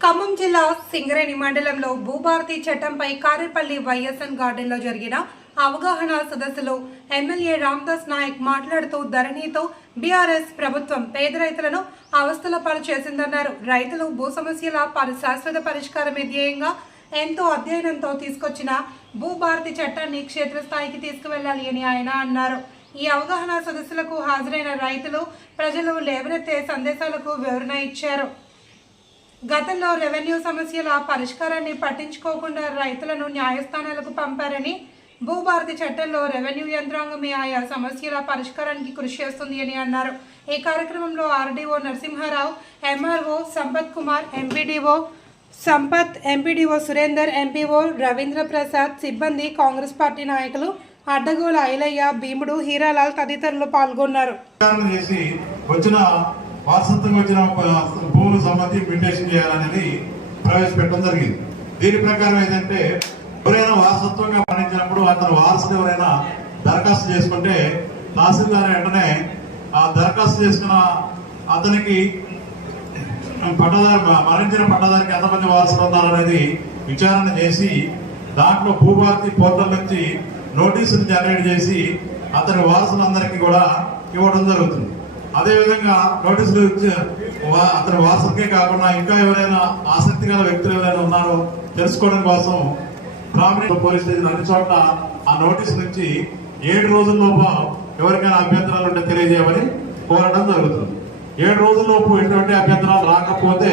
ఖమ్మం జిల్లా సింగరేణి మండలంలో భూభారతి చట్టంపై కారేపల్లి వైఎస్ఎన్ గార్డెన్లో జరిగిన అవగాహన సదస్సులో ఎమ్మెల్యే రామ్దాస్ నాయక్ మాట్లాడుతూ ధరణితో బీఆర్ఎస్ ప్రభుత్వం పేద రైతులను అవస్థల పాలు చేసిందన్నారు. రైతులు భూ సమస్యల పలు శాశ్వత పరిష్కారమే ధ్యేయంగా ఎంతో అధ్యయనంతో తీసుకొచ్చిన భూభారతి చట్టాన్ని క్షేత్రస్థాయికి తీసుకువెళ్ళాలి అని ఆయన అన్నారు. ఈ అవగాహన సదస్సులకు హాజరైన రైతులు ప్రజలు లేవనెత్తే సందేశాలకు వివరణ ఇచ్చారు. గతంలో రెవెన్యూ సమస్యల పరిష్కారాన్ని పట్టించుకోకుండా రైతులను న్యాయస్థానాలకు పంపారని భూభారతి చట్టంలో రెవెన్యూ యంత్రాంగమే ఆయా సమస్యల పరిష్కారానికి కృషి చేస్తుంది అని అన్నారు. ఈ కార్యక్రమంలో RDO Narasimha Rao MRO Sampath Kumar MPDO Sampath MPDO Surender MPO Ravindra Prasad సిబ్బంది కాంగ్రెస్ పార్టీ నాయకులు అడ్డగోల ఐలయ్య భీముడు హీరాలాల్ తదితరులు పాల్గొన్నారు. వచ్చిన వారసత్వంగా వచ్చిన ప- భూములకు సంబంధించి మ్యూటేషన్ చేయాలనేది ప్రవేశపెట్టడం జరిగింది. దీని ప్రకారం ఏంటంటే ఎవరైనా వారసత్వంగా మరణించినప్పుడు అతను వారసుడు ఎవరైనా దరఖాస్తు చేసుకుంటే తహసీల్దార్ వెంటనే ఆ దరఖాస్తు చేసుకున్న అతనికి పట్టదారు మరణించిన పట్టదారికి ఎంతమంది వారసులు ఉన్నారనేది విచారణ చేసి దాంట్లో భూభారతి పోర్టల్ నుంచి నోటీసులు జనరేట్ చేసి అతని వారసులందరికీ కూడా ఇవ్వడం జరుగుతుంది. అదేవిధంగా నోటీసులు ఇచ్చి వా- అతని వారసులకే కాకుండా ఇంకా ఎవరైనా ఆసక్తి గల వ్యక్తులు ఎవరైనా ఉన్నారో తెలుసుకోవడం కోసం ప్రామినెంట్ పోలీస్ స్టేషన్ అన్ని చోట్ల ఆ నోటీస్ నుంచి ఏడు రోజుల్లోపు ఎవరికైనా అభ్యంతరాలు ఉంటే తెలియజేయమని కోరడం జరుగుతుంది. ఏడు రోజుల్లోపు ఎటువంటి అభ్యంతరాలు రాకపోతే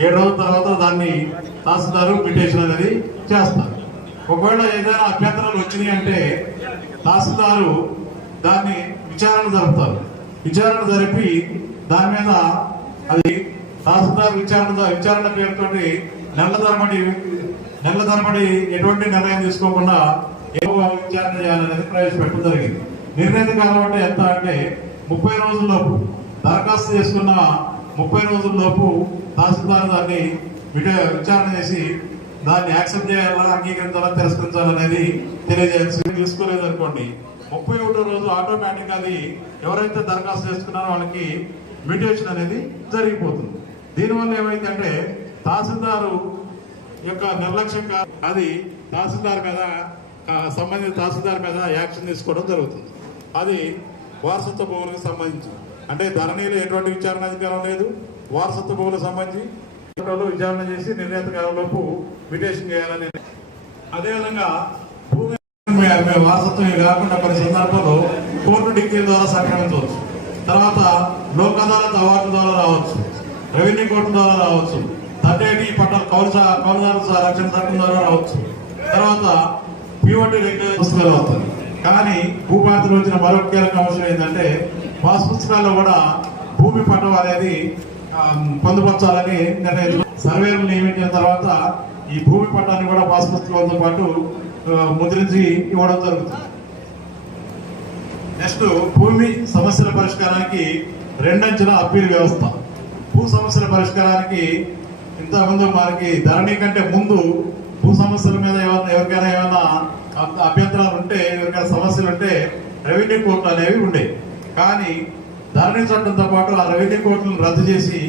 ఏడు రోజుల తర్వాత దాన్ని తహసీల్దారు పిటిషన్ అనేది చేస్తారు. ఒకవేళ ఏదైనా అభ్యంతరాలు వచ్చినాయి అంటే తహసీల్దారు దాన్ని విచారణ జరుపుతారు. విచారణ జరిపి దాని మీద అది తహసీల్దార్ విచారణ విచారణ పేరుతోటి నెల తరబడి నెల తరబడి ఎటువంటి నిర్ణయం తీసుకోకుండా ఏవో విచారణ చేయాలనేది ప్రవేశపెట్టడం జరిగింది. నిర్ణీత కాలం అంటే ఎంత అంటే ముప్పై రోజుల్లోపు దరఖాస్తు చేసుకున్న ముప్పై రోజుల్లోపు తహసీల్దార్ దాన్ని విచారణ చేసి దాన్ని యాక్సెప్ట్ చేయాలా అంగీకరించాలా తిరస్కరించాలనేది తెలియజేయాల్సి తీసుకోలేదు అనుకోండి ముప్పై ఒకటో రోజు ఆటోమేటిక్ అది ఎవరైతే దరఖాస్తు చేసుకున్నారో వాళ్ళకి మ్యూటేషన్ అనేది జరిగిపోతుంది. దీనివల్ల ఏమైందంటే తహసీల్దారు యొక్క నిర్లక్ష్యం అది తహసీల్దార్ మీద సంబంధిత తహసీల్దార్ మీద యాక్షన్ తీసుకోవడం జరుగుతుంది. అది వారసత్వ భూములకు సంబంధించి. అంటే ధరణిలో ఎటువంటి విచారణ అధికారం లేదు వారసత్వ భూములకు సంబంధించి. వాళ్ళు విచారణ చేసి నిర్ణీత కాలంలోపు మ్యూటేషన్ చేయాలని అదేవిధంగా భూమి మే- కాకుండా కొన్ని సందర్భాల్లో కోర్టు డిగ్రీల ద్వారా సంక్రమించవచ్చు తర్వాత లోక్ అదాలత్ అవార్డు ద్వారా రావచ్చు. రెవెన్యూ కోర్టు ద్వారా రావచ్చు. థర్టీ పట్ల కౌలు కౌలుదారు రక్షణ చట్టం ద్వారా రావచ్చు. తర్వాత ప్యూరిటీ రెగ్యులర్ పుస్తకాలు అవుతుంది కానీ భూపాత్రలో వచ్చిన మరొక కీలక అంశం ఏంటంటే పాస్ పుస్తకాల్లో కూడా భూమి పట్టం అనేది పొందుపరచాలని నిర్ణయం సర్వేలు నియమించిన తర్వాత ఈ భూమి పట్టాన్ని కూడా పాస్ పుస్తకాలతో పాటు ముద్రించి ఇవ్వడం జరుగుతుంది. నెక్స్ట్ భూమి సమస్యల పరిష్కారానికి రెండంచెల అప్పీల్ వ్యవస్థ. భూ సమస్యల పరిష్కారానికి ఇంతకుముందు మనకి ధరణి కంటే ముందు భూ సమస్యల మీద ఎవరికైనా ఏమైనా అభ్యంతరాలు ఉంటే ఎవరికైనా సమస్యలు ఉంటే రెవెన్యూ కోర్టులు అనేవి ఉండేవి కానీ ధరణి చట్టంతో పాటు ఆ రెవెన్యూ కోర్టులను రద్దు చేసి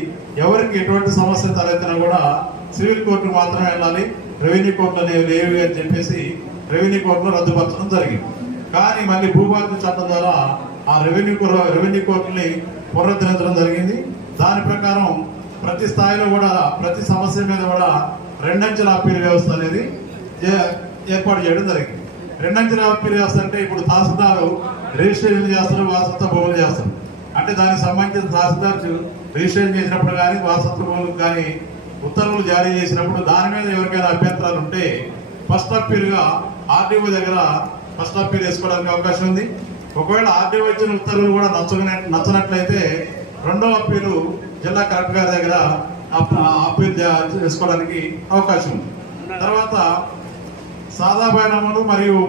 ఎవరికి ఎటువంటి సమస్య తలెత్తినా కూడా సివిల్ కోర్టు మాత్రమే వెళ్ళాలి. రెవెన్యూ కోడ్లు అనేవి లేవు అని చెప్పేసి రెవెన్యూ కోడ్లు రద్దుపరచడం జరిగింది. కానీ మళ్ళీ భూభారతి చట్టం ద్వారా ఆ రెవెన్యూ కోర్- రెవెన్యూ కోర్టుని పునరుద్ధరించడం జరిగింది. దాని ప్రకారం ప్రతి స్థాయిలో కూడా ప్రతి సమస్య మీద కూడా రెండంచెల అప్పీల్ వ్యవస్థ అనేది ఏ- ఏర్పాటు చేయడం జరిగింది. రెండంచెల అప్పీల్ వ్యవస్థ అంటే ఇప్పుడు తహసీల్దారు రిజిస్ట్రేషన్ చేస్తారు వారసత్వ భూములు చేస్తారు. అంటే దానికి సంబంధించిన తహసీల్దార్ రిజిస్ట్రేషన్ చేసినప్పుడు కానీ వారసత్వ భూములకు కానీ ఉత్తర్వులు జారీ చేసినప్పుడు దాని మీద ఎవరికైనా అభ్యంతరాలు ఉంటే ఫస్ట్ అప్పీల్గా ఆర్డీఓ దగ్గర ఫస్ట్ అప్పీల్ వేసుకోవడానికి అవకాశం ఉంది. ఒకవేళ ఆర్డీఓ ఇచ్చిన ఉత్తర్వులు కూడా నచ్చని నచ్చనట్లయితే రెండో అప్పీలు జిల్లా కలెక్టర్ గారి దగ్గర అప్పీల్ చేసుకోవడానికి అవకాశం ఉంది. తర్వాత సాదా బైనామాలు మరియు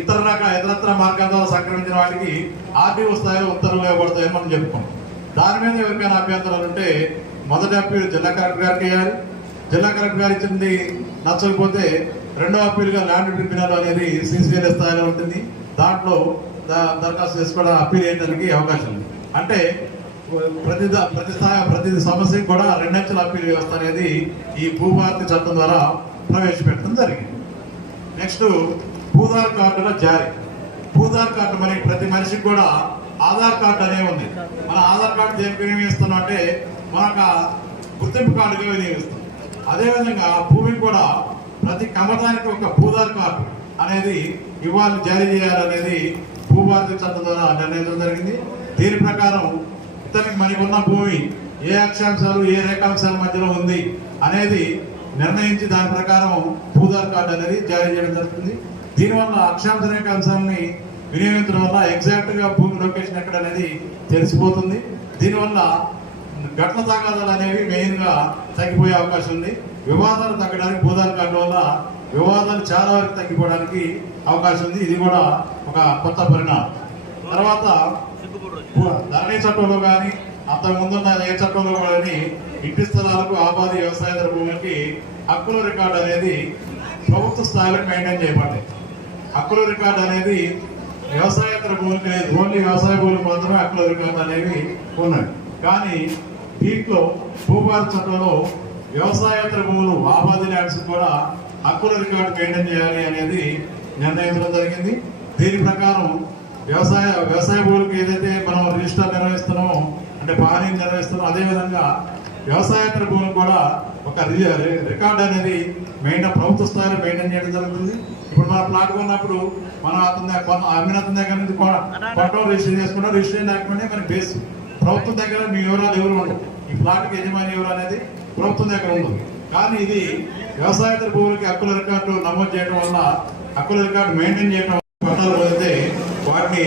ఇతర రక ఇతరత్ర మార్గాల ద్వారా సంక్రమించిన వాటికి ఆర్డీఓ స్థాయిలో ఉత్తర్వులు ఇవ్వబడతాయని మనం చెప్పుకోం దాని మీద ఎవరికైనా అభ్యంతరాలు ఉంటే మొదటి అప్పీలు జిల్లా కలెక్టర్ గారికి వేయాలి. జిల్లా కలెక్టర్ గారు ఇచ్చింది నచ్చకపోతే రెండో అప్పీలుగా ల్యాండ్ ట్రిబ్యునల్ అనేది సిసిఎల్ స్థాయిలో ఉంటుంది. దాంట్లో ద- దరఖాస్తు చేసుకోవడం అప్పీల్ చేయడానికి అవకాశం ఉంది. అంటే ప్రతి ప్రతి స్థాయి ప్రతి సమస్యకి కూడా రెండంచెల అప్పీల్ వ్యవస్థ అనేది ఈ భూభారతి చట్టం ద్వారా ప్రవేశపెట్టడం జరిగింది. నెక్స్ట్ భూధార్ కార్డుల జారీ. భూధార్ కార్డు మరి ప్రతి మనిషికి కూడా ఆధార్ కార్డు అనే ఉంది. మన ఆధార్ కార్డు దేనికి వినియోగిస్తున్నాం అంటే మనకు గుర్తింపు కార్డుగా వినియోగిస్తాం. అదేవిధంగా భూమికి కూడా ప్రతి కమతానికి ఒక భూధార్ కార్డు అనేది ఇవాళ జారీ చేయాలనేది భూభారతి చట్టం ద్వారా నిర్ణయించడం జరిగింది. దీని ప్రకారం ఇతనికి మనకి ఉన్న భూమి ఏ అక్షాంశాలు ఏ రేఖాంశాల మధ్యలో ఉంది అనేది నిర్ణయించి దాని ప్రకారం భూధార్ కార్డు అనేది జారీ చేయడం జరుగుతుంది. దీనివల్ల అక్షాంశ రేఖాంశాలని వినియోగించడం వల్ల ఎగ్జాక్ట్గా భూమి లొకేషన్ ఎక్కడ అనేది తెలిసిపోతుంది. దీనివల్ల గట్ల తగాదాలు అనేవి మెయిన్గా తగ్గిపోయే అవకాశం ఉంది. వివాదాలు తగ్గడానికి భూధార్ కార్డు వల్ల వివాదాలు చాలా వరకు తగ్గిపోవడానికి అవకాశం ఉంది. ఇది కూడా ఒక కొత్త పరిణామం. తర్వాత ధరణి చట్టంలో కానీ అంతకు ముందున్న ఏ చట్టంలో కానీ ఇంటి స్థలాలకు ఆబాది వ్యవసాయేతర భూములకి హక్కుల రికార్డు అనేది ప్రభుత్వ స్థాయిలో మెయింటైన్ చేయబడ్డాయి. హక్కుల రికార్డు అనేది వ్యవసాయేతర భూములకి ఓన్లీ వ్యవసాయ భూములకు మాత్రమే హక్కుల రికార్డు అనేవి ఉన్నాయి. కానీ దీంట్లో భూభారత చట్టంలో వ్యవసాయేతర భూములు ఆబాది ల్యాండ్స్ కూడా హక్కుల రికార్డు మెయింటైన్ చేయాలి అనేది నిర్ణయించడం జరిగింది. దీని ప్రకారం వ్యవసాయ వ్యవసాయ భూములకు ఏదైతే మనం రిజిస్టర్ నిర్వహిస్తున్నామో అంటే పానీ నిర్వహిస్తున్నామో అదే విధంగా వ్యవసాయేతర భూములకు కూడా ఒక రి- రికార్డ్ అనేది మెయింటైన్ ప్రభుత్వ స్థాయిలో మెయింటైన్ చేయడం జరుగుతుంది. ఇప్పుడు మన ప్లాట్ కొన్నప్పుడు మనం అతని అమ్మిన అతని దగ్గర నుంచి కొట్టడం రిజిస్టర్ చేసుకుంటాం రిజిస్ట్రేషన్ డాక్యుమెంటే మనకి బేస్. ప్రభుత్వం దగ్గర మీ వివరాలు ఎవరు ఉండవు ఈ ప్లాట్కి యజమాని ఎవరు అనేది ప్రభుత్వం దగ్గర ఉండదు. కానీ ఇది వ్యవసాయేతర భూములకి హక్కుల రికార్డు నమోదు చేయడం వల్ల హక్కుల రికార్డు మెయింటైన్ చేయడం పట్టాలు పోతే వాటిని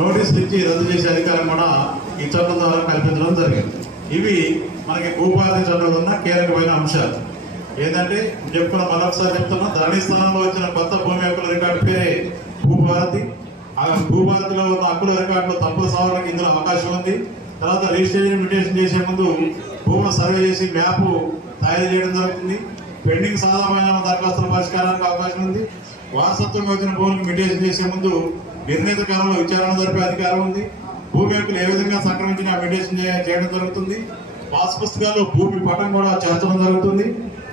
నోటీసులు ఇచ్చి రద్దు చేసే అధికారం కూడా ఈ చట్టం ద్వారా కల్పించడం జరిగింది. ఇవి మనకి భూభారతి చట్టంలో ఉన్న కీలకమైన అంశాలు. ఏంటంటే చెప్పుకున్న మరొకసారి చెప్తున్నా ధరణి స్థానంలో వచ్చిన కొత్త భూమి హక్కుల రికార్డు పేరే భూభారతి. ఆ భూభారతిలో ఉన్న హక్కుల రికార్డులో తప్పుల సవరణకు ఇందులో అవకాశం ఉంది. తర్వాత రిజిస్ట్రేషన్ ఇన్విటేషన్ చేసే ముందు భూములు సర్వే చేసి మ్యాప్ తయారు చేయడం జరుగుతుంది. పెండింగ్ సాధారణ దరఖాస్తుల పరిష్కారానికి అవకాశం ఉంది. వారసత్వంగా వచ్చిన భూములకు మిటేషన్ చేసే ముందు నిర్ణీత కాలంలో విచారణ జరిపే అధికారం ఉంది. భూమి హక్కులు ఏ విధంగా సంక్రమించిన మిటేషన్ చేయడం జరుగుతుంది. పాస్ పుస్తకాల్లో భూమి పటం కూడా చేర్చడం జరుగుతుంది.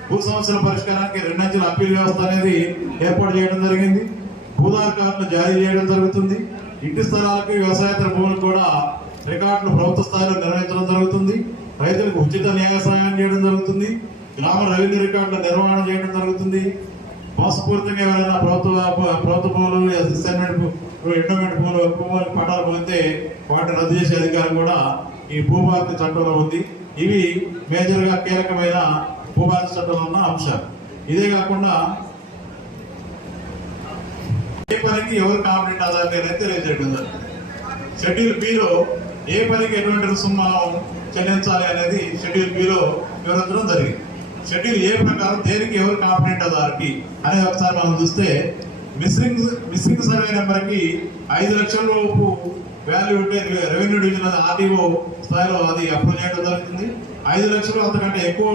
భూ సమస్యల పరిష్కారానికి రెండంచెల అప్పీల్ వ్యవస్థ అనేది ఏర్పాటు చేయడం జరిగింది. భూదార్ కార్డులు జారీ చేయడం జరుగుతుంది. ఇంటి స్థలాలకి వ్యవసాయేతర భూములకు కూడా రికార్డులు ప్రభుత్వ స్థాయిలో నిర్వహించడం జరుగుతుంది. రైతులకు ఉచిత న్యాయ సహాయం చేయడం జరుగుతుంది. గ్రామ రెవెన్యూ రికార్డుల నిర్వహణ చేయడం జరుగుతుంది. మోసపూరితంగా ఎవరైనా ప్రభుత్వ ప్రభుత్వ భూములు అసైన్మెంట్ ఎండోమెంట్ భూములు భూములకు పట్టాలు పొందితే వాటిని రద్దు చేసే అధికారం కూడా ఈ భూభారతి చట్టంలో ఉంది. ఇవి మేజర్గా కీలకమైన భూభారతి చట్టంలో ఉన్న అంశాలు. ఇదే కాకుండా ఏ పనికి ఎవరు కాంపిటెంట్ అథారిటీ అనేది తెలియజేయడం జరుగుతుంది. షెడ్యూల్ బిలో ఏ పనికి ఎటువంటి రుసుము మనం చెల్లించాలి అనేది షెడ్యూల్ బిలో వివరించడం జరిగింది. షెడ్యూల్ ఏ ప్రకారం దేనికి ఎవరు కాంపిటెంట్ అథారిటీ అనేది ఒకసారి మనం చూస్తే మిస్సింగ్ మిస్సింగ్ సర్వే నెంబర్కి ఐదు లక్షల లోపు వాల్యూ ఉంటే రెవెన్యూ డివిజన్ ఆర్డీఓ స్థాయిలో అది అప్రూవ్ చేయడం జరుగుతుంది. ఐదు లక్షలు అంతకంటే ఎక్కువ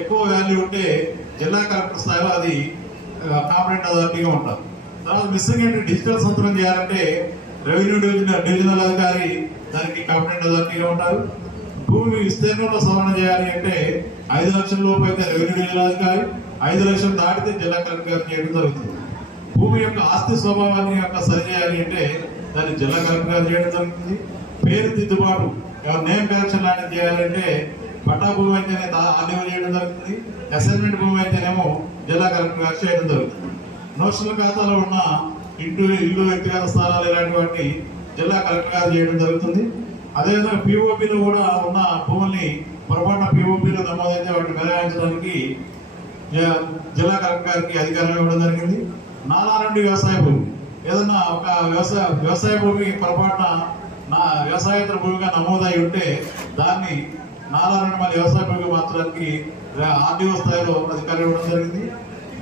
ఎక్కువ వాల్యూ ఉంటే జిల్లా కలెక్టర్ స్థాయిలో అది కాంపిటెంట్ అథారిటీగా ఉంటారు. తర్వాత మిస్సింగ్ అంటే డిజిటల్ సంతకం చేయాలంటే రెవెన్యూ డివిజన్ డివిజనల్ అధికారి దానికి కాంపిటెంట్ అథారిటీగా ఉంటారు. భూమి విస్తీర్ణంలో సవరణ చేయాలి అంటే ఐదు లక్షల లోపు అయితే రెవెన్యూ అధికారి ఐదు లక్షలు దాటితే జిల్లా కలెక్టర్ గారు చేయడం జరుగుతుంది. భూమి యొక్క ఆస్తి స్వభావాన్ని యొక్క సరి చేయాలి అంటే దాన్ని జిల్లా కలెక్టర్ గారు చేయడం జరుగుతుంది. పేరు దిద్దుబాటు నేమ్ కరెక్షన్ లాంటివి చేయాలంటే పట్టా భూమి అయితేనే ఆర్డీఓ చేయడం జరుగుతుంది. అసైన్మెంట్ భూమి అయితేనేమో జిల్లా కలెక్టర్ గారు చేయడం జరుగుతుంది. నోషనల్ ఖాతాలో ఉన్న ఇంటి ఇల్లు వ్యక్తిగత స్థలాలు ఇలాంటి వాటిని జిల్లా కలెక్టర్ గారు చేయడం జరుగుతుంది. అదేవిధంగా పిఓపిలో కూడా ఉన్న భూముల్ని పొరపాటున పిఓపిలో నమోదైతే వాటిని మినహాయించడానికి జిల్లా కలెక్టర్ గారికి అధికారం ఇవ్వడం జరిగింది. నాలా నుండి వ్యవసాయ భూమి. ఏదన్నా ఒక వ్యవసాయ వ్యవసాయ భూమి పొరపాటున నా వ్యవసాయేతర భూమిగా నమోదై ఉంటే దాన్ని నాలా నుండి మళ్ళీ వ్యవసాయ భూమికి మార్చడానికి ఆర్డీఓ స్థాయిలో అధికారం ఇవ్వడం జరిగింది.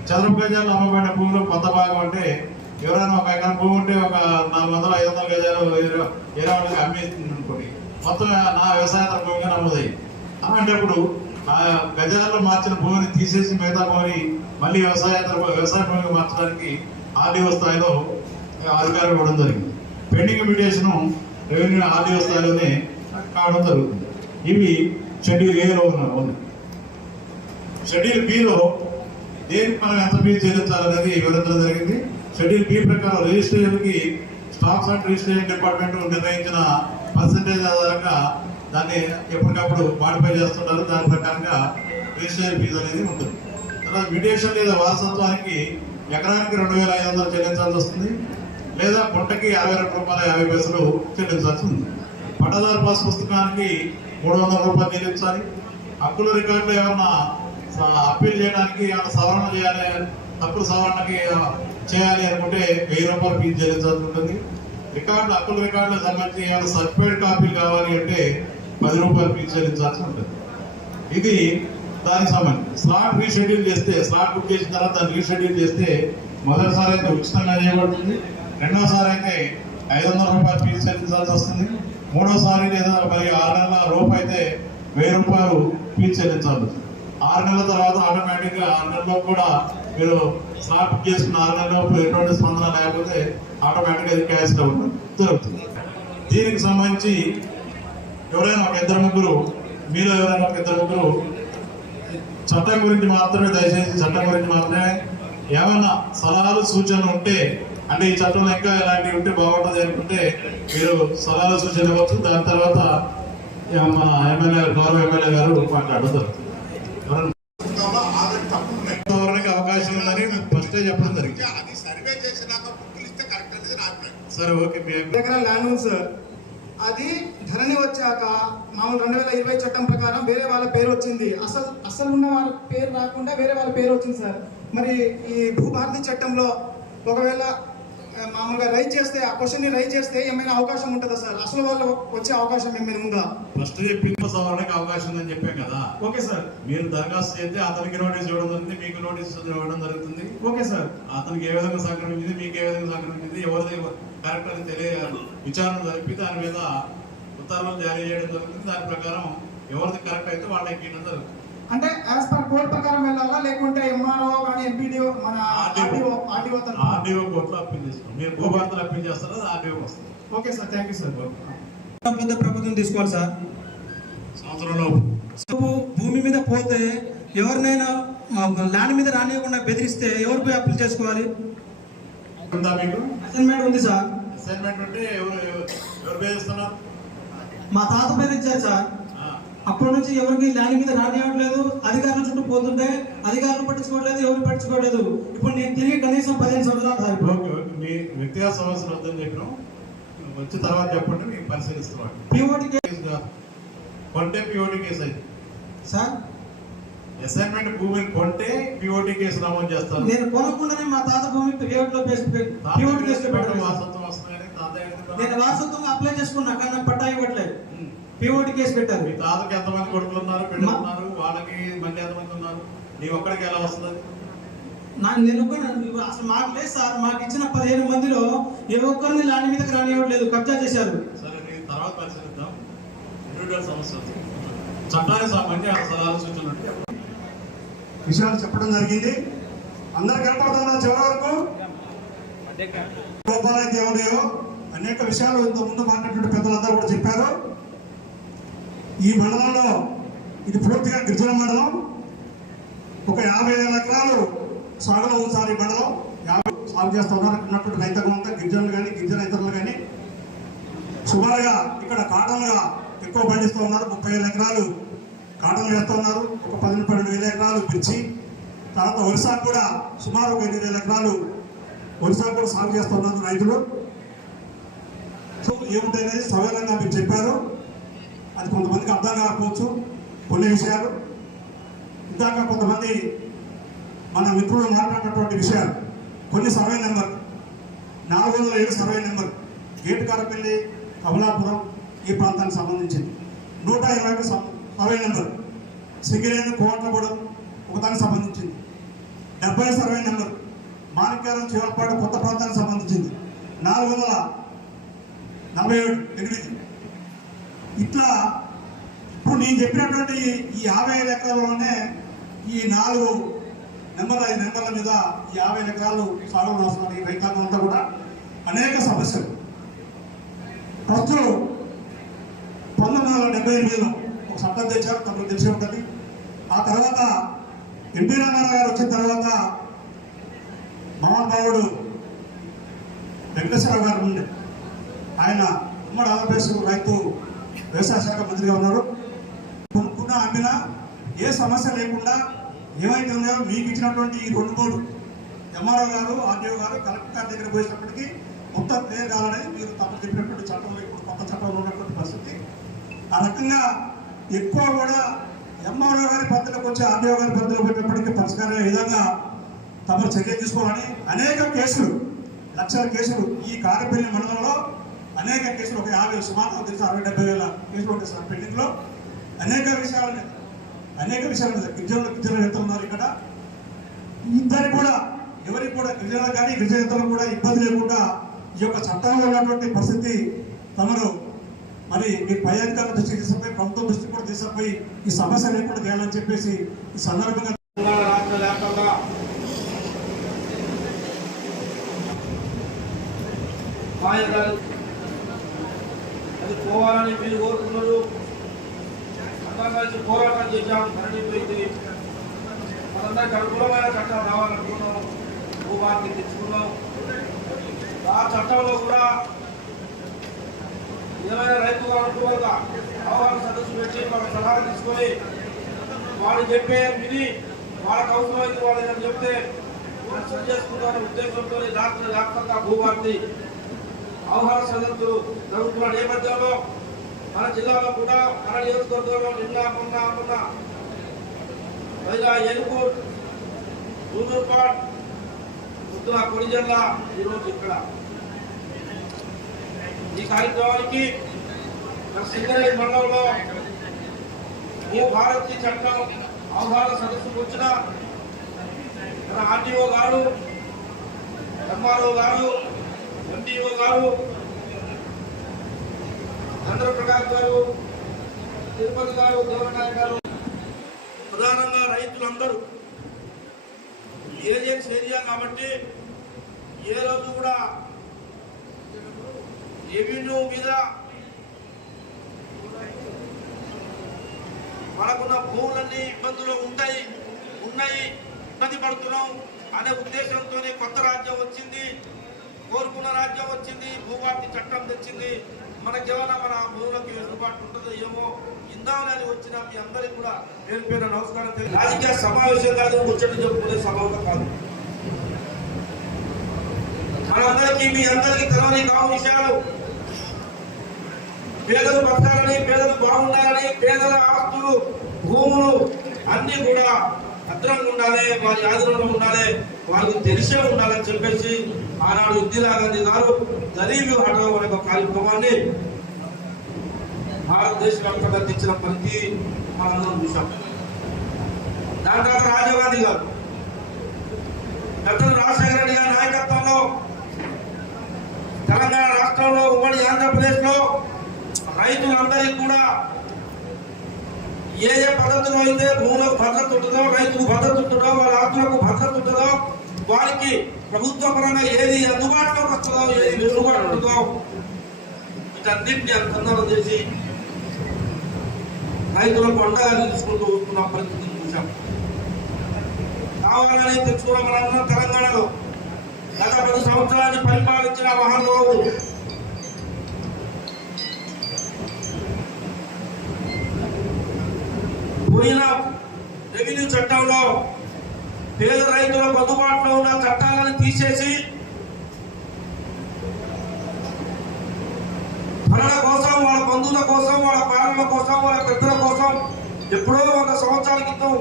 చదరపు గజాలు అమ్మబడిన భూమిలో కొంత భాగం అంటే ఎవరైనా ఒక ఎకరం భూమి ఉంటే ఒక నాలుగు వందలు ఐదు వందల గజాలు ఇరవై వాళ్ళకి అమ్మేస్తుంది అనుకోండి. మొత్తం నా వ్యవసాయ భూమిగా నమోదయ్యి అలాంటప్పుడు ఆ గజాల్లో మార్చిన భూమిని తీసేసి మిగతా భూమిని మళ్ళీ వ్యవసాయ వ్యవసాయ భూమిగా మార్చడానికి ఆర్డీఓ స్థాయిలో అధికారం ఇవ్వడం జరిగింది. పెండింగ్ మీడియేషన్ రెవెన్యూ ఆర్డీఓ స్థాయిలోనే కావడం జరుగుతుంది. ఇవి షెడ్యూల్ ఏలో ఉన్నాయి. షెడ్యూల్ బిలో దేనికి మనం ఎంత ఫీజు చెల్లించాలనేది వివరించడం జరిగింది. షెడ్యూల్ బి ప్రకారం రిజిస్ట్రేషన్కి స్టాక్స్ అండ్ రిజిస్ట్రేషన్ డిపార్ట్మెంట్ నిర్ణయించిన పర్సంటేజ్ ఆధారంగా దాన్ని ఎప్పటికప్పుడు మాడిఫై చేస్తుంటారు. దాని ప్రకారంగా రిజిస్ట్రేషన్ ఫీజు అనేది ఉంటుంది. తర్వాత మ్యూటేషన్ లేదా వారసత్వానికి ఎకరానికి రెండు వేల ఐదు వందలు చెల్లించాల్సి వస్తుంది. లేదా పంటకి యాభై రెండు రూపాయల యాభై పైసలు చెల్లించాల్సి ఉంది. పట్టదారు పాస్ పుస్తకానికి మూడు వందల రూపాయలు చెల్లించాలి. హక్కుల రికార్డులు ఏమన్నా అప్పీల్ చేయడానికి ఏమైనా సవరణ చేయాలి హక్కుల సవరణకి చేయాలి అనుకుంటే వెయ్యి రూపాయలు ఫీజు చెల్లించాల్సి ఉంటుంది. రికార్డు అప్పుల రికార్డులకు సంబంధించి ఏమైనా సర్టిఫైడ్ కాపీలు కావాలి అంటే పది రూపాయలు ఫీజు చెల్లించాల్సి ఉంటుంది. ఇది దానికి సంబంధించి. స్లాట్ రీషెడ్యూల్ చేస్తే స్లాట్ బుక్ చేసిన తర్వాత దాన్ని రీషెడ్యూల్ చేస్తే మొదటిసారి అయితే ఉచితంగా చేయబడుతుంది. రెండోసారి అయితే ఐదు వందల రూపాయలు ఫీజు చెల్లించాల్సి వస్తుంది. మూడోసారి లేదా మరి ఆరు నెలల రూపు అయితే వెయ్యి రూపాయలు ఫీజు చెల్లించాలి ఆరు నెలల తర్వాత ఆటోమేటిక్గా ఆరు నెలల్లో కూడా మీరు స్లాట్ చేసుకున్న ఆరు నెలల ఎటువంటి స్పందన లేకపోతే ఆటోమేటిక్గా ఇది క్యాష్ అవ్వడం జరుగుతుంది. దీనికి సంబంధించి ఎవరైనా ఒక ఇద్దరు ముగ్గురు మీలో ఎవరైనా ఒక ఇద్దరు ముగ్గురు చట్టం గురించి మాత్రమే దయచేసి చట్టం గురించి మాత్రమే ఏమైనా సలహాలు సూచనలు ఉంటే అంటే ఈ చట్టంలో ఇంకా ఇలాంటివి ఉంటే బాగుంటుంది అనుకుంటే మీరు సలహాలు సూచనలు ఇవ్వచ్చు. దాని తర్వాత మన ఎమ్మెల్యే గౌరవ ఎమ్మెల్యే గారు మాట్లాడడం జరుగుతుంది ఎవరైనా పుస్తకంలో ఆల్రెడీ తప్పులు ఉన్నాయి ఎవరికి అవకాశం ఉందని ఫస్టే చెప్పడం జరిగింది ఇంకా అది సర్వే చేసినాక బుక్కులు ఇస్తే కరెక్ట్ అనేది నా అభిప్రాయం సరే ఓకే మీ దగ్గర ల్యాండ్ ఉంది సార్. అది ధరణి వచ్చాక మామూలు రెండు వేల ఇరవై చట్టం ప్రకారం వేరే వాళ్ళ పేరు వచ్చింది. అసలు అసలు ఉన్న వాళ్ళ పేరు రాకుండా వేరే వాళ్ళ పేరు వచ్చింది సార్. మరి ఈ భూభారతి చట్టంలో ఒకవేళ మామూలుగా రైజ్ చేస్తే ఆ క్వశ్చన్ని రైజ్ చేస్తే ఏమైనా అవకాశం ఉంటుందా సార్? అసలు వాళ్ళు వచ్చే అవకాశం ఏమైనా ఉందా? ఫస్ట్ చెప్పింది అవకాశం ఉందని చెప్పాం కదా. Okay sir. మీరు దరఖాస్తు చేస్తే అతనికి నోటీస్ ఇవ్వడం జరుగుతుంది మీకు నోటీస్ ఇవ్వడం జరుగుతుంది. Okay sir. అతనికి ఏ విధంగా సంక్రమించింది మీకు ఏ విధంగా సంక్రమించింది ఎవరిది కరెక్ట్ అని తెలియ విచారణ జరిపి దాని మీద ఉత్తర్వులు జారీ చేయడం జరుగుతుంది. దాని ప్రకారం ఎవరిది కరెక్ట్ అయితే వాళ్ళకి ఇవ్వడం జరుగుతుంది. అంటే యాజ్ పర్ కోడ్ ప్రకారం వెళ్ళాలా? లేకుంటే ఎంఆర్ఓ కానీ ఎంపీడీఓ మన ఆర్డీఓ ఆర్డీఓ ఆర్డీఓ కోర్టులో అప్పీల్ చేస్తాం. మీరు భూభారతలు అప్పీల్ చేస్తారా? ఆర్డీఓ వస్తుంది okay sir thank you sir పెద్ద ప్రభుత్వం తీసుకోవాలి సార్. సంవత్సరంలో భూమి మీద పోతే ఎవరినైనా ల్యాండ్ మీద రానియకుండా బెదిరిస్తే ఎవరు పోయి అప్పీల్ చేసుకోవాలి? ఉందా మీకు? అసైన్మెంట్ ఉంది సార్. అసైన్మెంట్ ఉంటే ఎవరు ఎవరు- ఎవరు పేరుస్తున్నారు మా తాత పేరు ఇచ్చారు సార్. అప్పటి నుంచి ఎవరికి ల్యాండ్ మీద రానివ్వట్లేదు. అధికారుల చుట్టూ పోతుంటే అధికారులు పట్టించుకోవట్లేదు ఎవరు పట్టించుకోవట్లేదు. ఇప్పుడు నేను తిరిగి కనీసం పదిహేను సంవత్సరాలు సార్ మీ వ్యక్తిగత సమస్యలు వద్దని చెప్పినాం. వచ్చిన తర్వాత చెప్పండి మీకు పరిశీలిస్తున్నాం పిఓటి కే- కేసుగా కొంటే పిఓటి కేసు అయితే సార్ అసైన్మెంట్ భూమిని కొంటే పిఓటి కేసు నమోదు చేస్తారు నేను కొనకుండానే మా తాత భూమి పిఓటి కేసులో పెట్టాను సార్. వారసత్వం వస్తుందని తాతయ్య నేను వారసత్వంగా అప్లై చేసుకున్నా కానీ నాకు పట్టా ఇవ్వట్లేదు. పిఓటి కేసు పెట్టారు. మీ తాతకి ఎంతమంది కొడుకులు ఉన్నారు బిడ్డలు ఉన్నారు వాళ్ళకి మళ్ళీ ఎంతమంది ఉన్నారు? నీ ఒక్కడికి ఎలా వస్తుంది? నా నేను కూడా అసలు మాకు లేదు సార్. మాకు ఇచ్చిన పదిహేను మందిలో ఏ ఒక్కరిని ల్యాండ్ మీదకి రానివ్వట్లేదు. కబ్జా చేశారు. సరే తర్వాత పరిశీలిద్దాం. సమస్య. చట్టానికి సంబంధించి సలహాలు సూచనలు. విషయాలు చెప్పడం జరిగింది. అందరు కనపడుతున్నా చివరి వరకు? లోపాలైతే ఏమన్నాయో అనేక విషయాలు ఇంత ముందు మాట్లాడినట్టు పెద్దలందరూ కూడా చెప్పారు. ఈ మండలంలో ఇది పూర్తిగా గిరిజన మండలం. ఒక యాభై వేల ఎకరాలు సాగులో ఉంది సార్ ఈ మండలం. యాభై సాగు చేస్తున్నారు ఉన్నటువంటి రైతాంగం అంతా గిరిజనులు కానీ గిరిజన ఇతరులు కానీ సుమారుగా ఇక్కడ కాటన్గా ఎక్కువ పండిస్తూ ఉన్నారు. ముప్పై వేల ఎకరాలు కాటన్లు వేస్తూ ఉన్నారు ఒక పది పన్నెండు వేల ఎకరాలు పిచ్చి. తర్వాత ఒరిస్సా కూడా సుమారు ఒక ఎనిమిది వేల ఎకరాలు ఒరిస్సా కూడా సాగు చేస్తూ ఉన్నారు రైతులు. సో ఏముంటాయనేది సవేలంగా మీరు చెప్పారు. అది కొంతమందికి అర్థం కాకపోవచ్చు కొన్ని విషయాలు. ఇందాక కొంతమంది మన మిత్రులు మాట్లాడినటువంటి విషయాలు. కొన్ని సర్వే నెంబర్. నాలుగు వందల ఏడు survey number. Gate Karapalli Kamalapuram ఈ ప్రాంతానికి సంబంధించింది. నూట ఇరవైకి సర్వే నెంబర్ సింగిరేణి కోట్లగూడెం ఒకదానికి సంబంధించింది. డెబ్బై సర్వే నెంబర్ మాణిక్యాలం చివరిపాడు కొత్త ప్రాంతానికి సంబంధించింది. నాలుగు వందల నలభై ఏడు ఎనిమిది. ఇట్లా ఇప్పుడు నేను చెప్పినటువంటి ఈ యాభై ఐదు ఎకరాల్లోనే ఈ నాలుగు నెంబర్ ఐదు నెంబర్ల మీద ఈ యాభై ఎకరాలు సాగులో వస్తున్నారు ఈ రైతాంగం అంతా కూడా. అనేక సమస్యలు. ప్రస్తుతం పంతొమ్మిది వందల డెబ్బై ఎనిమిదిలో చట్టం తెచ్చారు తమకు తెలిసి ఉంటుంది. ఆ తర్వాత ఎన్టీ రామారావు గారు వచ్చిన తర్వాత మహానుభావుడు వెంకటేశ్వరరావు గారు ఉండే. ఆయన ఉమ్మడి ఆంధ్రప్రదేశ్ రైతు వ్యవసాయ శాఖ మంత్రిగా ఉన్నారు. కొనుక్కున్న అమ్మిన ఏ సమస్య లేకుండా ఏమైతే ఉన్నాయో మీకు ఇచ్చినటువంటి ఈ రెండు మూడు ఎంఆర్ఓ గారు ఆర్డీఓ గారు కలెక్టర్ గారి దగ్గర పోయేటప్పటికీ మొత్తం క్లియర్ కావాలని మీరు తమ చెప్పినటువంటి చట్టంలో ఇప్పుడు కొత్త చట్టంలో ఉన్నటువంటి పరిస్థితి. ఆ రకంగా ఎక్కువ కూడా ఎంఆర్ఓ గారి పరిధిలోకి వచ్చి ఆర్డీఓ గారి పరిధిలోకి వచ్చేటప్పటికి పరిష్కారం విధంగా తమరు చర్య తీసుకోవాలని అనేక కేసులు లక్షల కేసులు ఈ కారపల్లి మండలంలో అనేక కేసులు ఒక యాభై సుమారు తెలుసు అరవై డెబ్బై వేల కేసులు ఉంటాయి సార్ పెండింగ్లో అనేక విషయాలు అనేక విషయాలు గిరిజనులు గిరిజనులు ఎంత ఉన్నారు ఇక్కడ. ఇద్దరు కూడా ఎవరికి కూడా గిరిజనులు కానీ గిరిజనేతలకు కూడా ఇబ్బంది లేకుండా ఈ యొక్క చట్టంలో ఉన్నటువంటి పరిస్థితి తమరు మరి మీ పై అధికారుల దృష్టికి తీసుకుపోయి ప్రభుత్వం దృష్టికి కూడా తీసుకుపోయి ఈ సమస్య లేకుండా చేయాలని చెప్పేసి ఈ సందర్భంగా తెలంగాణ రాష్ట్ర వ్యాప్తంగా అది పోవాలని మీరు కోరుకున్నారు. అందరం కలిసి పోరాటం చేశాం ధరణి పోయింది మనందరికి అనుకూలమైన చట్టం రావాలనుకున్నాం. భూభారతి తెచ్చుకున్నాం. ఆ చట్టంలో కూడా ఏమైనా రైతుగా అనుకూలంగా అవగాహన సదస్సు పెట్టి వాళ్ళ సలహాలు తీసుకొని వాళ్ళు చెప్పే విని వాళ్ళకి అవసరమైంది వాళ్ళు ఏదైనా చెప్తే మనం సరి ఉద్దేశంతో రాష్ట్ర వ్యాప్తంగా భూభారతి అవగాహన సదస్సులు జరుగుతున్న నేపథ్యంలో మన జిల్లాలో కూడా మన నియోజకవర్గంలో నిన్న మొన్న మొన్న పైగా ఏనుగూరు దూదూర్పాట్ ఉత్తర కొడిజల్ల ఈరోజు ఇక్కడ ఈ కార్యక్రమానికి మన సింగరేజ్ మండలంలో భూ భారతి చట్టం అవగాహన సదస్సుకు వచ్చిన మన ఆర్టీఓ గారు ఎంఆర్ఓ గారు ఎండిఓ గారు ఆంధ్రప్రకాష్ గారు తిరుపతి గారు దేవనాయ గారు ప్రధానంగా రైతులందరూ ఏజెన్స్ ఏరియా కాబట్టి ఏ రోజు కూడా రెవెన్యూ మీద మనకున్న భూములన్నీ ఇబ్బందులు ఉంటాయి ఉన్నాయి ఇబ్బంది పడుతున్నాం అనే ఉద్దేశంతోనే కొత్త రాజ్యం వచ్చింది కోరుకున్న రాజ్యం వచ్చింది భూభారతి చట్టం తెచ్చింది. మనకేమైనా మన భూములకు వెసులుబాటు ఉంటుందో ఏమో ఇందామని వచ్చిన మీ అందరికి కూడా పేరు పేరు నమస్కారం రాజకీయ సమావేశం కాదు ముచ్చట చెప్పుకునే సభ కాదు. మనందరికీ మీ అందరికీ తెలవని కావు విషయాలు. పేదలు బతకాలని పేదలు బాగుండాలని పేదల ఆస్తులు భూములు అన్ని కూడా భద్రంగా ఉండాలి వారి ఆధీనంలో ఉండాలి వారికి తెలిసే ఉండాలని చెప్పేసి ఆనాడు ఇందిరాగాంధీ గారు గరీబ్ హఠావో అనే ఒక కార్యక్రమాన్ని భారతదేశ వ్యాప్తంగా తెచ్చిన పనికి మనందరం చూసాం దాని తర్వాత రాజీవ్ గాంధీ గారు డాక్టర్ రాజశేఖర రెడ్డి గారి నాయకత్వంలో తెలంగాణ రాష్ట్రంలో ఉమ్మడి ఆంధ్రప్రదేశ్లో రైతులందరికీ కూడా ఏ ఏ పద్ధతిలో అయితే భూములకు భద్రత ఉంటుందో రైతుకు భద్రత ఉంటుందో వాళ్ళ ఆత్మలకు భద్రత ఉంటుందో వారికి ప్రభుత్వ పరంగా ఏది అందుబాటులోకి వస్తుందో ఏది వెసులుబాటు ఉంటుందో వీటన్నింటినీ అనుసంధానం చేసి రైతులకు అండగా తీసుకుంటూ వస్తున్న పరిస్థితిని చూసాం కావాలని తెచ్చుకున్న తెలంగాణలో గత పది సంవత్సరాన్ని పరిపాలించిన మహానుభావుడు రైతులకు అందుబాటులో ఉన్న చట్టాలను తీసేసి భరణ కోసం వాళ్ళ బంధువుల కోసం వాళ్ళ పాలన కోసం వాళ్ళ పెద్దల కోసం ఎప్పుడో వంద సంవత్సరాల క్రితం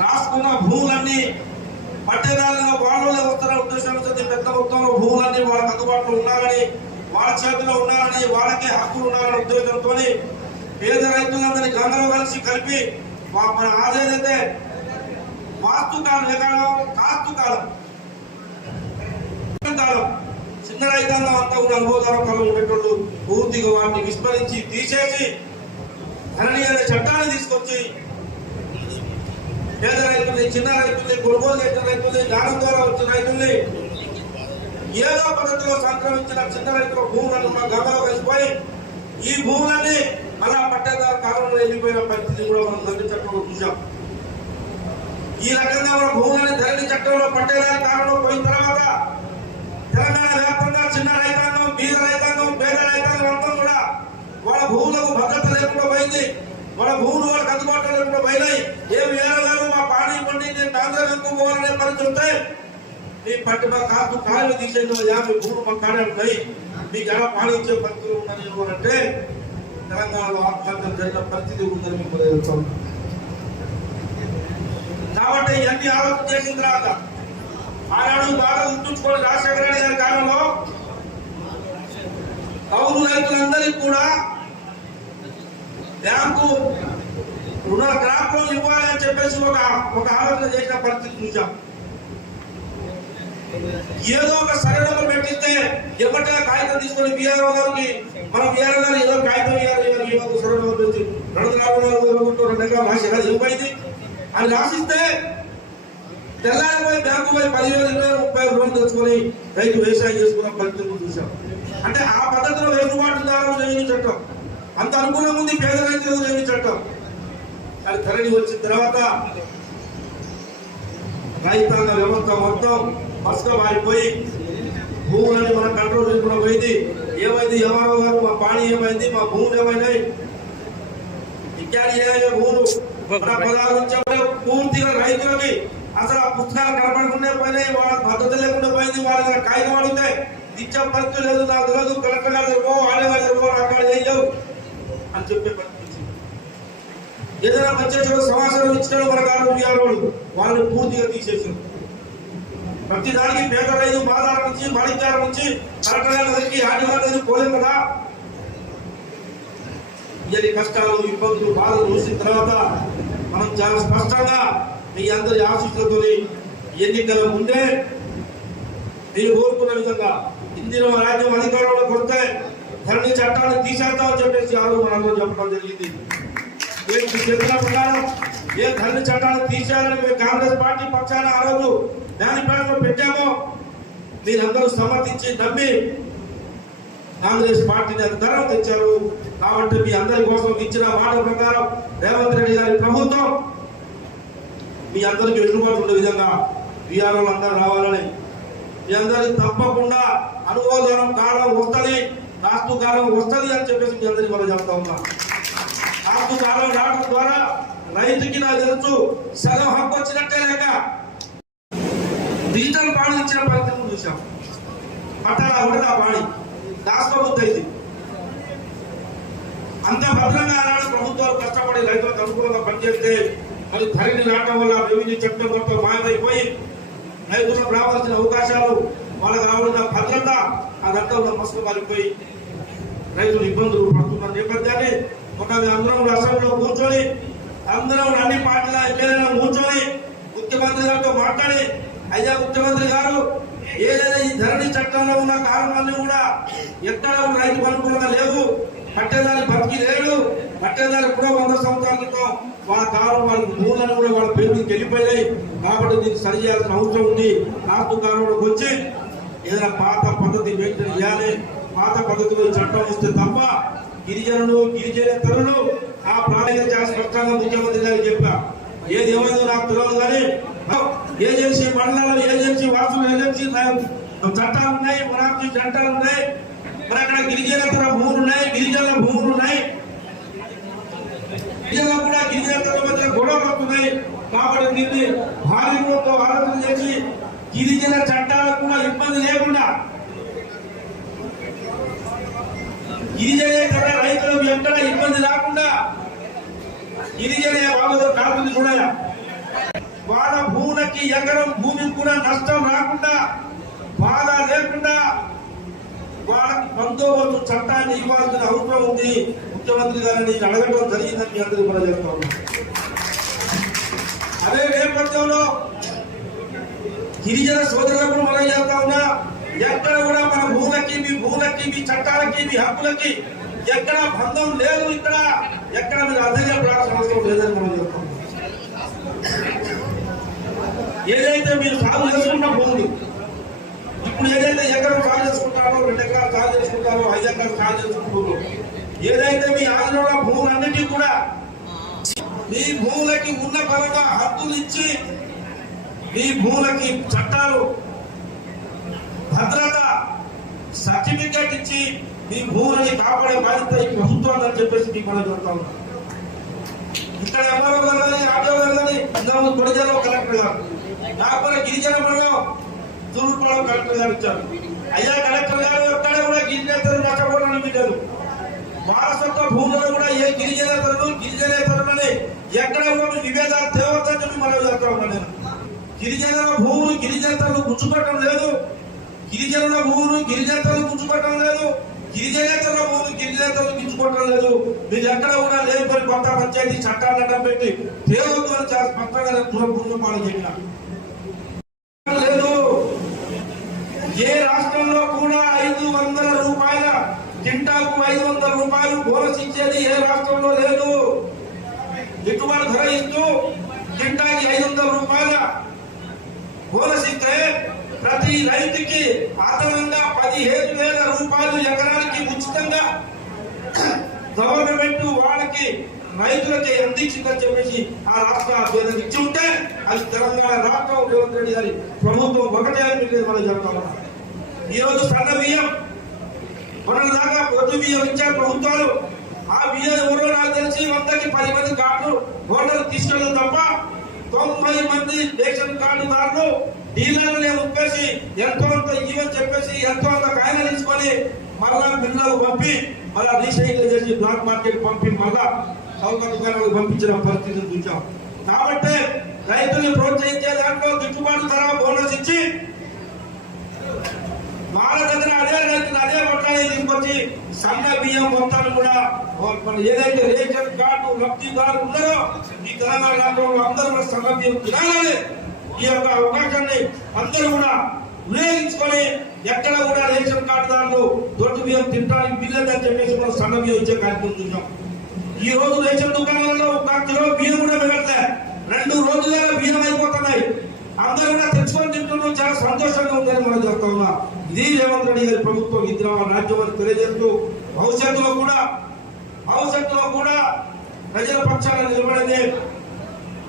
రాసుకున్న భూములన్నీ పట్టేదారులుగా వాళ్ళే వస్తున్న ఉద్దేశంతో పెద్ద మొత్తంలో భూములన్నీ వాళ్ళకి అందుబాటులో ఉండాలని వాళ్ళ చేతిలో ఉన్నారని వాళ్ళకే హక్కులు ఉన్నారని ఉద్దేశంతో పేద రైతులందరినీ గంగలో కలిసి కలిపి మన ఆదాయం అయితే వాస్తుకాలం ఏ కాలం కాస్తు కాలం. కాలం చిన్న రైతాంగం అంతా కూడా అనుభవదారం కాలం ఉండేటోళ్ళు పూర్తిగా వాటిని విస్మరించి తీసేసి ధరణి అనే చట్టాన్ని తీసుకొచ్చి పేద రైతుల్ని చిన్న రైతుల్ని కొనుగోలు చేసిన రైతుల్ని దానం ద్వారా వచ్చిన రైతుల్ని ఏదో పద్ధతిలో సంక్రమించిన చిన్న రైతుల భూములను ఉన్న గంగలో కలిసిపోయి ఈ భూములన్నీ మళ్ళా పట్టేదారు కాలంలో వెళ్ళిపోయిన పరిస్థితి కూడా మనం తగ్గించట్టు చూసాం ఈ రకంగా మన భూములని ధరణి చట్టంలో పట్టేదాని కాలంలో పోయిన తర్వాత తెలంగాణ వ్యాప్తంగా చిన్న రైతాంగం బీద రైతాంగం పేద రైతాంగం అంతా కూడా వాళ్ళ భూములకు భద్రత లేకుండా పోయింది. వాళ్ళ భూములు వాళ్ళకి అందుబాటులో లేకుండా పోయినాయి. ఏం వేరే మా పాడి పండి నేను ఆంధ్ర అనుకోవాలనే పరిస్థితి ఉంటే మీ పట్టి మా కాపు కాళ్ళు తీసేందు యాభై భూములు మా కాడే ఉంటాయి మీకు ఎలా పాలించే పరిస్థితులు ఉందని అంటే తెలంగాణలో ఆత్మహత్య జరిగిన పరిస్థితి ఉందని మీకు తెలియజేస్తాం కాబట్టి ఇవన్నీ ఆలోచన చేసిన తర్వాత ఆనాడు బాగా గుర్తుంచుకోవాలి రాజశేఖర రెడ్డి గారి కాలంలో కౌలు రైతులందరికీ కూడా బ్యాంకు రుణ క్రాప్ లోన్ ఇవ్వాలని చెప్పేసి ఒక ఒక ఆలోచన చేసిన పరిస్థితి చూసాం ఏదో ఒక సరళము పెట్టిస్తే ఎమ్మటే కాగితం తీసుకొని బీఆర్ఓ గారికి మన బీఆర్ఓ గారు ఏదో కాగితం ఇవ్వాలి ఇవ్వకు పెట్టి రెండు నాలుగు నాలుగు రెండు ఎకరాలు రాసి ఇవ్వబోయింది అని రాసిస్తే తెల్లారిపోయి బ్యాంకు పోయి పదివేలు ఇరవై ముప్పై లోన్ తెచ్చుకొని రైతు వ్యవసాయం చేసుకున్న పరిస్థితులు చూసాం. అంటే ఆ పద్ధతిలో వెసులుబాటు వెసులుబాటుదారులు లేని చట్టం అంత అనుకూలంగా ఉంది పేద రైతులు లేని చట్టం అది తరలి వచ్చిన తర్వాత రైతాంగ వ్యవస్థ మొత్తం మస్క మారిపోయి భూములని మన కంట్రోల్ చేసుకున్న పోయింది. ఏమైంది? ఎవరో గారు మా పాణి ఏమైంది? మా భూములు ఏమైనాయి? ఇంకా ఏ భూములు? పదహారు నుంచి పూర్తిగా రైతులవి అసలు ఆ పుస్తకాలు కనపడకుండా పోయినాయి వాళ్ళ భద్రత లేకుండా పోయింది వాళ్ళ దగ్గర కాగితం అడిగితే ఇచ్చే పరిస్థితి లేదు నాకు తెలియదు కలెక్టర్ గారు దగ్గర పో ఆడే గారి దగ్గర అక్కడ చేయలేవు అని చెప్పే పరిస్థితి ఏదైనా వచ్చేసిన సమాచారం ఇచ్చిన మన వాళ్ళు వాళ్ళని పూర్తిగా తీసేసారు ప్రతి దానికి పేద రైతు బాధార నుంచి మాణిక్యాల నుంచి కలెక్టర్ గారి దగ్గరికి ఆడి గారి దగ్గరికి పోలేం కదా? ఇవన్నీ కష్టాలు ఇబ్బందులు బాధలు చూసిన తర్వాత మనం చాలా స్పష్టంగా మీ అందరి ఆశీస్సులతో ఎన్నికల ముందే నేను కోరుకున్న విధంగా ఇందిరా రాజ్యం అధికారంలో కొడితే ధరణి చట్టాన్ని తీసేద్దామని చెప్పేసి ఆ రోజు మనందరం చెప్పడం జరిగింది. మేము చెప్పిన ప్రకారం ఏ ధరణి చట్టాన్ని తీసేయాలని మేము కాంగ్రెస్ పార్టీ పక్షాన ఆ రోజు మేనిఫెస్టో పెట్టామో మీరందరూ సమర్థించి నమ్మి కాంగ్రెస్ పార్టీని అధికారం తెచ్చారు. కాబట్టి మీ అందరి కోసం ఇచ్చిన మాట ప్రకారం రేవంత్ రెడ్డి గారి ప్రభుత్వం మీ అందరికి వెసులుబాటు ఉండే విధంగా బీఆర్ఓలు అందరూ రావాలని మీ అందరికి తప్పకుండా అనుమోదనం కాలం వస్తుంది నాస్తు కాలం వస్తుంది అని చెప్పేసి మీ అందరికీ మనం చెప్తా ఉన్నా. నాస్తు కాలం రావడం ద్వారా రైతుకి నాకు తెలుసు సగం హక్కు వచ్చినట్టే లేక డిజిటల్ పాణి ఇచ్చిన పరిస్థితి చూసాం. పట్టాల కూడా పాణి దాసుకోబుద్ధి అంత భద్రంగా ఆనాడు ప్రభుత్వాలు కష్టపడి రైతులకు అనుకూలంగా పనిచేస్తే మరి ధరణి నాటం వల్ల రెవెన్యూ చట్టం మొత్తం మాయమైపోయి రైతులకు రావాల్సిన అవకాశాలు వాళ్ళకి రావాల్సిన భద్రత అదంతా ఉన్న మసలు మారిపోయి రైతులు ఇబ్బందులు పడుతున్న నేపథ్యాన్ని ఒక అందరం అసెంబ్లీలో కూర్చొని అందరం అన్ని పార్టీల ఎమ్మెల్యేలను కూర్చొని ముఖ్యమంత్రి గారితో మాట్లాడి అయ్యా ముఖ్యమంత్రి గారు ఏదైనా ఈ ధరణి చట్టంలో ఉన్న కారణాన్ని కూడా ఎక్కడ రైతు అనుకూలంగా లేవు. పట్టేదారి బతికి లేడు. పట్టేదారి కూడా వంద సంవత్సరాల క్రితం వాళ్ళ కాలం వాళ్ళకి భూములను కూడా వాళ్ళ పేరుకి వెళ్ళిపోయాయి కాబట్టి దీన్ని సరి చేయాల్సిన అవసరం ఉంది. నాకు కాలంలోకి వచ్చి ఏదైనా పాత పద్ధతి మెయింటైన్ చేయాలి. పాత పద్ధతిలో చట్టం ఇస్తే తప్ప గిరిజనులు గిరిజనేతరులు ఆ ప్రాణాయిక చాలా స్పష్టంగా ముఖ్యమంత్రి గారు చెప్పా ఏది ఏమైందో నాకు తెలియదు కానీ ఏజెన్సీ మండలాలు ఏజెన్సీ వాసులు ఏజెన్సీ చట్టాలు ఉన్నాయి మునాఫీ చట్టాలు ఉన్నాయి మరి అక్కడ గిరిజనేతర భూములు ఉన్నాయి గిరిజనుల భూములు ఉన్నాయి గిరిజనులు కూడా గిరిజనేతల మధ్య గొడవలు వస్తున్నాయి కాబట్టి దీన్ని భారీ ఆలోచన చేసి గిరిజన చట్టాలకు కూడా ఇబ్బంది లేకుండా గిరిజనేతర రైతులకు ఎక్కడ ఇబ్బంది రాకుండా గిరిజన వాళ్ళతో కాదు చూడాలి? వాళ్ళ భూములకి ఎకరం భూమికి కూడా నష్టం రాకుండా బాధ లేకుండా వాళ్ళకి బందోబస్తు చట్టాన్ని ఇవ్వాల్సిన అవసరం ఉంది. ముఖ్యమంత్రి గారిని అడగడం జరిగిందని అందరూ అందరికీ కూడా చెప్తా అదే నేపథ్యంలో గిరిజన సోదరులకు మనం చేస్తా ఉన్నా ఎక్కడ కూడా మన భూములకి మీ భూములకి మీ చట్టాలకి మీ హక్కులకి ఎక్కడ బంధం లేదు ఇక్కడ. ఎక్కడ మీరు అర్థం చెప్పాల్సిన అవసరం లేదని మనం చెప్తాం. ఏదైతే మీరు సాగు చేసుకున్న భూములు ఇప్పుడు ఏదైతే ఎకరం సాగు చేసుకుంటారో రెండు ఎకరాలు సాగు చేసుకుంటారో ఐదు ఎకరాలు సాగు చేసుకుంటారో ఏదైతే మీ ఆంధ్రలో భూములన్నిటికీ కూడా మీ భూములకి ఉన్న పరంగా హక్కులు ఇచ్చి మీ భూములకి చట్టాలు భద్రత సర్టిఫికేట్ ఇచ్చి మీ భూములని కాపాడే బాధ్యత ఈ ప్రభుత్వాన్ని అని చెప్పేసి మీకు మనం చెప్తా ఉన్నాం. ఇక్కడ ఎవరో వెళ్ళని ఆటో వెళ్ళని ఇంతకుముందు కొడిజలో కలెక్టర్ గారు. కాకపోతే గిరిజన మండలం తూర్పులో కలెక్టర్ గారు ఇచ్చారు. అయ్యా కలెక్టర్ గారు ఒక్కడే కూడా గిరిజనేతలు నష్టపోవడం బిడ్డలు. వారసత్వ భూములను కూడా ఏ గిరిజనేతలు గిరిజనేతలని ఎక్కడ కూడా నివేద దేవత మనం చేస్తా నేను. గిరిజనుల భూములు గిరిజనేతలు గుంజుకోవటం లేదు. గిరిజనుల భూములు గిరిజనేతలు గుంజుకోవటం లేదు. గిరిజనేతల భూమి గిరిజనేతలు గించుకోవటం లేదు. మీరు ఎక్కడ కూడా లేని కొత్త పంచాయతీ చట్టాలు అడ్డం పెట్టి దేవుడు చాలా స్పష్టంగా భూమిపాలు చెప్పిన. లేదు. ఏ రాష్ట్రంలో కూడా ఐదు వందల రూపాయల కింటాకు ఐదు వందల రూపాయలు బోనస్ ఇచ్చేది ఏ రాష్ట్రంలో లేదు. గిట్టుబాటు ధర ఇస్తూ కింటా ఐదు వందల రూపాయల బోనస్ ఇస్తే ప్రతి రైతుకి అదనంగా పదిహేను వేల రూపాయలు ఎకరానికి ఉచితంగా గవర్నమెంట్ వాళ్ళకి రైతులకి అందించిందని చెప్పేసి ఆ రాష్ట్ర అభ్యర్థి ఇచ్చి ఉంటే అది తెలంగాణ రాష్ట్రం రేవంత్ రెడ్డి గారి ప్రభుత్వం ఒకటే అని మీరు మనం చెప్తా ఉన్నాం. ఈ సన్న బియ్యం మొన్న దాకా పొద్దు బియ్యం ఇచ్చారు ప్రభుత్వాలు. ఆ బియ్యం ఎవరో నాకు తెలిసి వందకి పది మంది కార్డు ఓటర్లు తీసుకెళ్ళడం తప్ప తొంభై మంది రేషన్ కార్డుదారులు డీలర్లు ముప్పేసి ఎంతో అంత ఇవ్వని చెప్పేసి ఎంతో అంత కాయన తీసుకొని మళ్ళా మిల్లలు పంపి మళ్ళా రీసైకిల్ చేసి బ్లాక్ మార్కెట్ పంపి మళ్ళా సౌకర్య దుకాణాలకు పంపించిన పరిస్థితిని చూసాం కాబట్టి రైతుల్ని ప్రోత్సహించే దాంట్లో గిట్టుబాటు ధర బోనస్ ఇచ్చి వాళ్ళ దగ్గర అదే రైతులు అదే పట్టాలు తీసుకొచ్చి సన్న బియ్యం మొత్తాన్ని కూడా ఏదైతే రేషన్ కార్డు లబ్ధిదారు ఉన్నారో ఈ తెలంగాణ రాష్ట్రంలో అందరూ కూడా సన్న బియ్యం తినాలని ఈ యొక్క అవకాశాన్ని అందరూ కూడా వినియోగించుకొని ఎక్కడ కూడా రేషన్ కార్డుదారులు దొడ్డు బియ్యం తినడానికి వీల్లేదని చెప్పేసి మనం సన్న బియ్యం ఇచ్చే కార్యక్రమం చూసాం ఈ రోజు రేషన్ దుకాణాలలో ఒక కిలో బియ్యం కూడా మిగట్లే రెండు రోజులుగా బియ్యం అయిపోతున్నాయి. అందరూ కూడా తెచ్చుకొని తింటున్నాం చాలా సంతోషంగా ఉందని మనం చెప్తా ఉన్నాం. ఇది రేవంత్ రెడ్డి గారి ప్రభుత్వం ఇందిరా రాజ్యం అని తెలియజేస్తూ భవిష్యత్తులో కూడా భవిష్యత్తులో కూడా ప్రజల పక్షాన నిలబడేది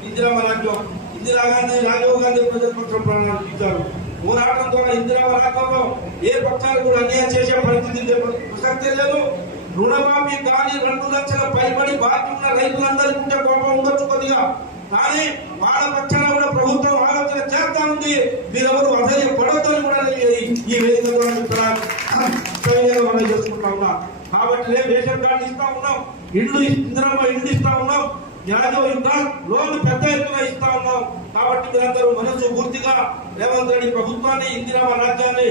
ఇందిరామ రాజ్యం. ఇందిరా గాంధీ రాజీవ్ గాంధీ ప్రజాపక్షం ప్రాణాలు ఇచ్చారు పోరాటం ద్వారా ఇందిరా రాజ్యంలో ఏ పక్షాలు కూడా అన్యాయం చేసే పరిస్థితి లేదు. ప్రసక్తే లేదు. రుణమాఫీ కానీ రెండు లక్షల పైబడి బాకీ ఉన్న రైతులందరికీ ఉంటే కోపం ఉండొచ్చు కొద్దిగా. కానీ వాళ్ళ పక్షాన కూడా ప్రభుత్వం ఆలోచన చేస్తా ఉంది. మీరెవరు అసలు పడవద్దని కూడా ఈ- వేదిక ద్వారా ఇక్కడ మనం చేసుకుంటా ఉన్నా. కాబట్టి రేపు రేషన్ కార్డు ఇస్తా ఉన్నాం. ఇండ్లు ఇందిరమ్మ ఇండ్లు ఇస్తా ఉన్నాం. యాదవ్ ఇంకా లోన్లు పెద్ద ఎత్తున ఇస్తా ఉన్నాం. కాబట్టి మీరందరూ మనసు పూర్తిగా రేవంత్ రెడ్డి ప్రభుత్వాన్ని ఇందిరామ రాజ్యాన్ని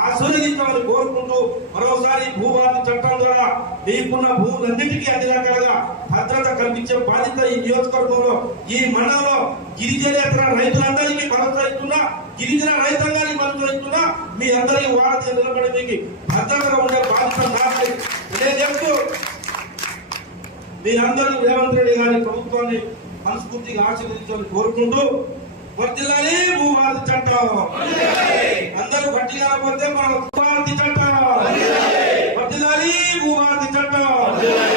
ఆశీర్వదించాలని కోరుకుంటూ మరోసారి భూభారతి చట్టం ద్వారా మీకున్న భూములన్నిటికీ అన్ని రకాలుగా భద్రత కల్పించే బాధ్యత ఈ నియోజకవర్గంలో ఈ మండలంలో గిరిజనేతర రైతులందరికీ భరోసా ఇస్తున్నా గిరిజన రైతాంగానికి భరోసా ఇస్తున్నా మీ అందరికీ వారధి నిలబడి మీకు భద్రతగా ఉండే బాధ్యత నాది. మీరందరూ మీ అందరూ రేవంత్ రెడ్డి గారి ప్రభుత్వాన్ని మనస్ఫూర్తిగా ఆశీర్వదించాలని కోరుకుంటూ వర్తిల్లాలి భూభారతి చట్టం. అందరూ గట్టిగా పోతే మన భూభారతి చట్టం. వర్తిల్లాలి భూభారతి చట్టం.